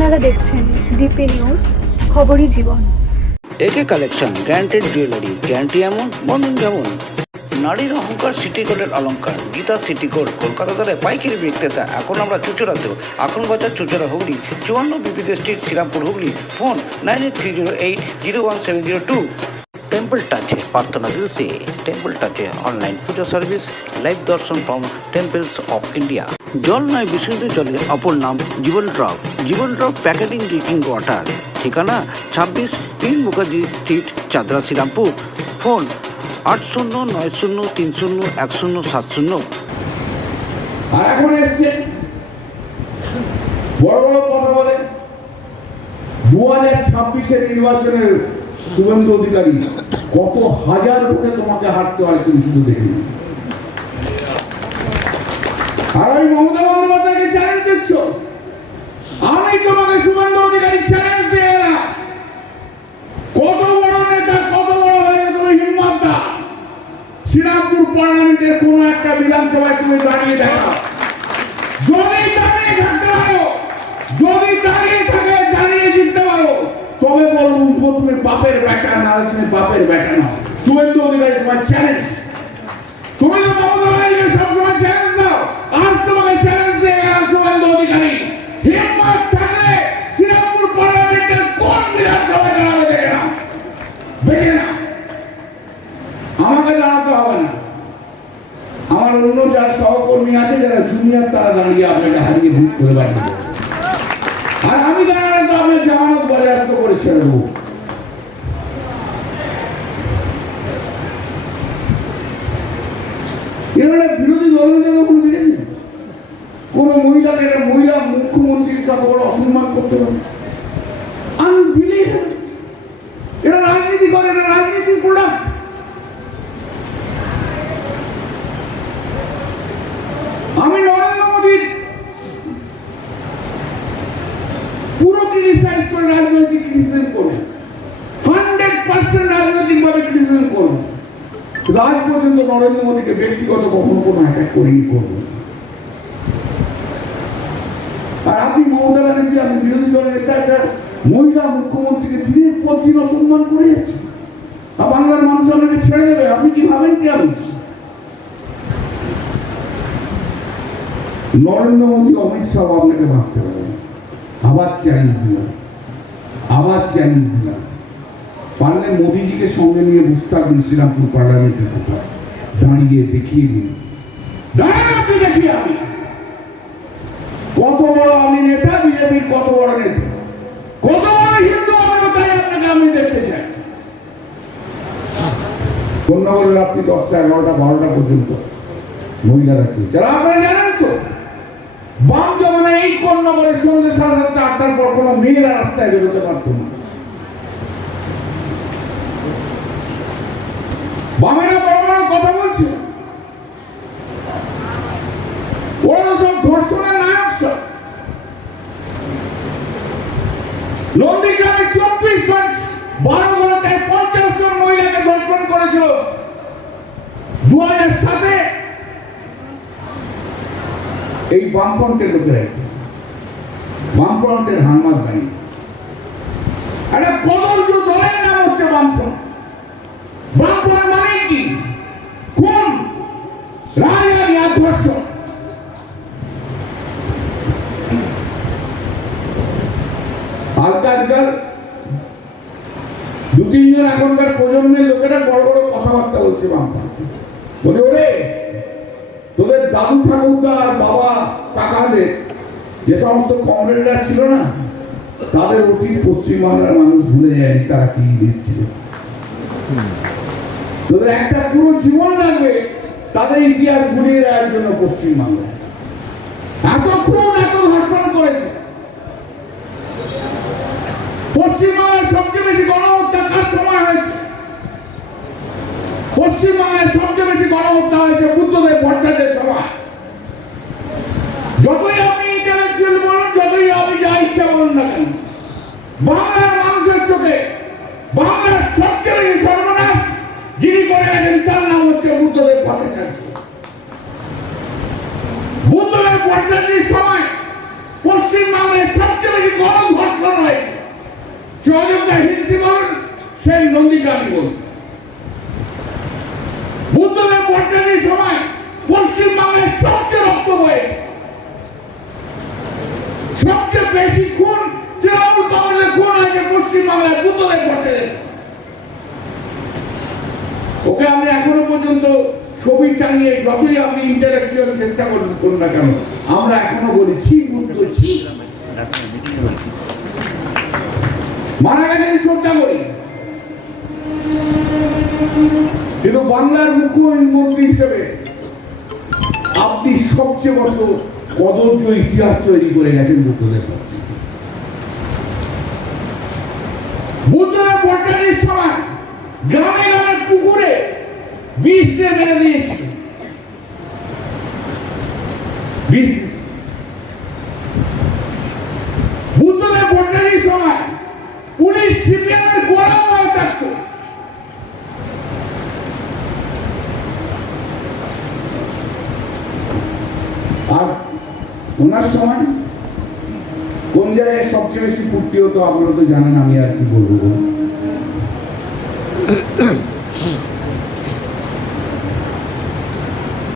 আপনারা দেখছেন DP news, খবরই জীবন। একে কালেকশন গ্যারান্টেড জুয়েলারি, গ্যারান্টি এমন বন্ধন যেমন। নারীর অহংকার সিটি গোল্ডের অলংকার, গীতা সিটি গোল্ড কলকাতা দ্বারা পাইকারি বিক্রেতা। এখন আমরা চুচড়াতেও, এখন বাজার চুচড়া হুগলি, 54 বিপিতে street, Serampore Hooghly. Phone 9830801702। Temple টাচে প্রার্থনা দিলসে, টেম্পল টাচে online puja service, live darshan from temples of India. জল নয় বিশুদ্ধ জলের অপর নাম Jiban drop. Jiban drop packeting drinking water. ঠিকানা 26 পীর মুখার্জি স্ট্রিট, চাদরা, শ্রীরামপুর। ফোন 8090301070। আর এখন এসছে বড় বড় কথা বলে 2026-এর নির্বাচনের শুভেন্দু অধিকারী কত হাজার ভোটে তোমাকে হারতে হয় তুমি শুধু দেখি। আর আমি মমতা বন্দ্যোপাধ্যায়কে চ্যালেঞ্জ দিচ্ছ, আমি তোমাকে শুভেন্দু অধিকারী চ্যালেঞ্জ দিয়ে এলাম। কত বড় নেতা, কত বড় হয়ে তুমি হিম্মত দাও, শ্রীরামপুর পার্লামেন্টের কোন একটা বিধানসভায় তুমি দাঁড়িয়ে দেখাও। যদি দাঁড়িয়ে থাকতে পারো, যদি দাঁড়িয়ে থাকে, দাঁড়িয়ে জিততে পারো, তবে বলবো তুমি বাপের বেটা, না তুমি বাপের বেটা না। শুভেন্দু অধিকারী তোমার চ্যালেঞ্জ। তুমি তো মমতা ব্যানার্জিকে সবসময় চ্যালেঞ্জ দাও, আজ তোমাকে চ্যালেঞ্জ দিয়ে গেলাম শুভেন্দু অধিকারী। হিম্মত থাকলে শ্রীরামপুর পার্লামেন্টের কোন বিধানসভায় দাঁড়াবে দেখে না, দেখে না। আমাকে দাঁড়াতে হবে না, আমার অন্য যারা সহকর্মী আছে যারা জুনিয়র, তারা দাঁড়িয়ে আপনাকে হারিয়ে ভোট করে বাড়িয়ে দেবে। আর আমি দাঁড়ালে তো আপনার জামানত বাজেয়াপ্ত করে ছেড়ে দেবো। এবারে বিরোধী দলনেতা কখন দেখেছেন কোন মহিলাকে, মহিলা মুখ্যমন্ত্রীর কত বড় অসম্মান করতে পারে? আমি বিলিভ এরা রাজনীতি করে, এরা রাজনীতির প্রোডাক্ট। আমি নরেন্দ্র মোদীর পুরো ক্রিটিসাইজ করে রাজনৈতিক ক্রিটিসিজম করব, 100% রাজনৈতিক ভাবে ক্রিটিসিজম করব। আজ পর্যন্ত নরেন্দ্র মোদীকে ব্যক্তিগত কখনো কোনো অ্যাটাক করিনি, করব। আর আপনি মমতা ব্যানার্জি, আমি বিরোধী দলের নেতা, একটা মহিলা মুখ্যমন্ত্রীকে দিনের পর দিন অসম্মান করে যাচ্ছে। আর বাংলার মানুষ আপনাকে ছেড়ে দেবে, আপনি কি ভাবেন? কি আমি নরেন্দ্র মোদী, অমিত শাহ আপনাকে বাঁচতে পারে? আবার চ্যালেঞ্জ দিলাম, আবার চ্যালেঞ্জ দিলাম, পারলে মোদীজিকে সঙ্গে নিয়ে বসতে থাকবেন শ্রীরামপুর পার্লামেন্টের কোথাও, দাঁড়িয়ে দেখিয়ে দিন, দাঁড়িয়ে দেখিয়ে আমি কত বড় আমি নেতা, বিজেপির কত বড় নেতা, কত বড় হিন্দু আমি, তাই আপনাকে আমি দেখতে চাই। কন্যাগরের রাত্রি 10টা, 11টা, 12টা পর্যন্ত মহিলারা চলছে। আপনারা জানেন তো বাম জমানায় এই কন্যাগরের সন্ধ্যে 7:30 8টার পর কোনো মেয়েরা রাস্তায় বেরোতে পারত না। বামেরা বড় বড় কথা বলছে, ওরা সব ধর্ষণের নায়ক। সব নন্দীগ্রামে 12 ঘন্টায় 50 জন মহিলাকে ধর্ষণ করেছিল 2007-এ এই বামফ্রন্টের লোকেরা, বামফ্রন্টের হানমাদ বাহিনী। একটা কদর্য দলের নাম হচ্ছে বামফ্রন্ট। বামফ্রন্ট মানে কি? কোন রাজনীতি আদর্শ? আজকাল 2-3 জন এখনকার প্রজন্মের লোকেরা বড় বড় কথাবার্তা বলছে বামফ্রন্ট, বলে ওরে তোদের দাদু ঠাকুরদা আর বাবা কাকাদের যে সমস্ত কমরেডরা ছিল না, তাদের অতীত পশ্চিমবাংলার মানুষ ভুলে যায়নি, তারা কি দিচ্ছিল। তোদের একটা পুরো জীবন লাগবে তাদের ইতিহাস ভুলিয়ে দেওয়ার জন্য। পশ্চিমবাংলায় এত খুন, এত ধর্ষণ করেছে। পশ্চিমবাংলায় সবচেয়ে বেশি গণহত্যা কার সময় হয়েছে? পশ্চিমবাংলায় সবচেয়ে বেশি গণহত্যা হয়েছে বুদ্ধদেব ভট্টাচার্যের সময়। যতই আপনি ইন্টেলেকচুয়াল বলুন, যতই আপনি যা ইচ্ছা বলুন না কেন, বাংলার মানুষের চোখে বাংলার সবচেয়ে বেশি সর্বনাশ যিনি করে গেছেন তার নাম হচ্ছে বুদ্ধদেব ভট্টাচার্য। বুদ্ধদেব ভট্টাচার্যের সময় পশ্চিমবাংলায় সবচেয়ে বেশি গণ অযোধ্যা হিলসি বলুন, সেই নন্দীগ্রামই বলুন। বুদ্ধদেব ভট্টাচার্যের সময় পশ্চিমবাংলায় সবচেয়ে রক্ত বয়েছে, সবচেয়ে বেশি খুন তৃণমূল কংগ্রেসের খুন হয়েছে পশ্চিমবাংলায় বুদ্ধদেব ভট্টাচার্য। ওকে আপনি এখনো পর্যন্ত ছবি টাঙিয়ে যতই আপনি ইন্টালেকচুয়াল চেষ্টা করুন না কেন, আমরা এখনো বলি ছি বুদ্ধ ছি। মারা গেছেন শ্রদ্ধা করি, কিন্তু বাংলার মুখ্যমন্ত্রী হিসেবে আপনি সবচেয়ে বড় কদর্য ইতিহাস তৈরি করে গেছেন বুদ্ধদেব ভট্টাচার্য। বুদ্ধদেব ভট্টাচার্যের সময় গ্রামে গ্রামে পুকুরে বিষ মেরে দিয়েছে, বুদ্ধদেব ভট্টাচার্যের সময় পুলিশ সিপিএমের গোড়া হয়ে থাকত। আর ওনার সময় কোন জায়গায় সবচেয়ে বেশি ফুর্তি হতো আপনারা তো জানেন, আমি আর কি বলবো।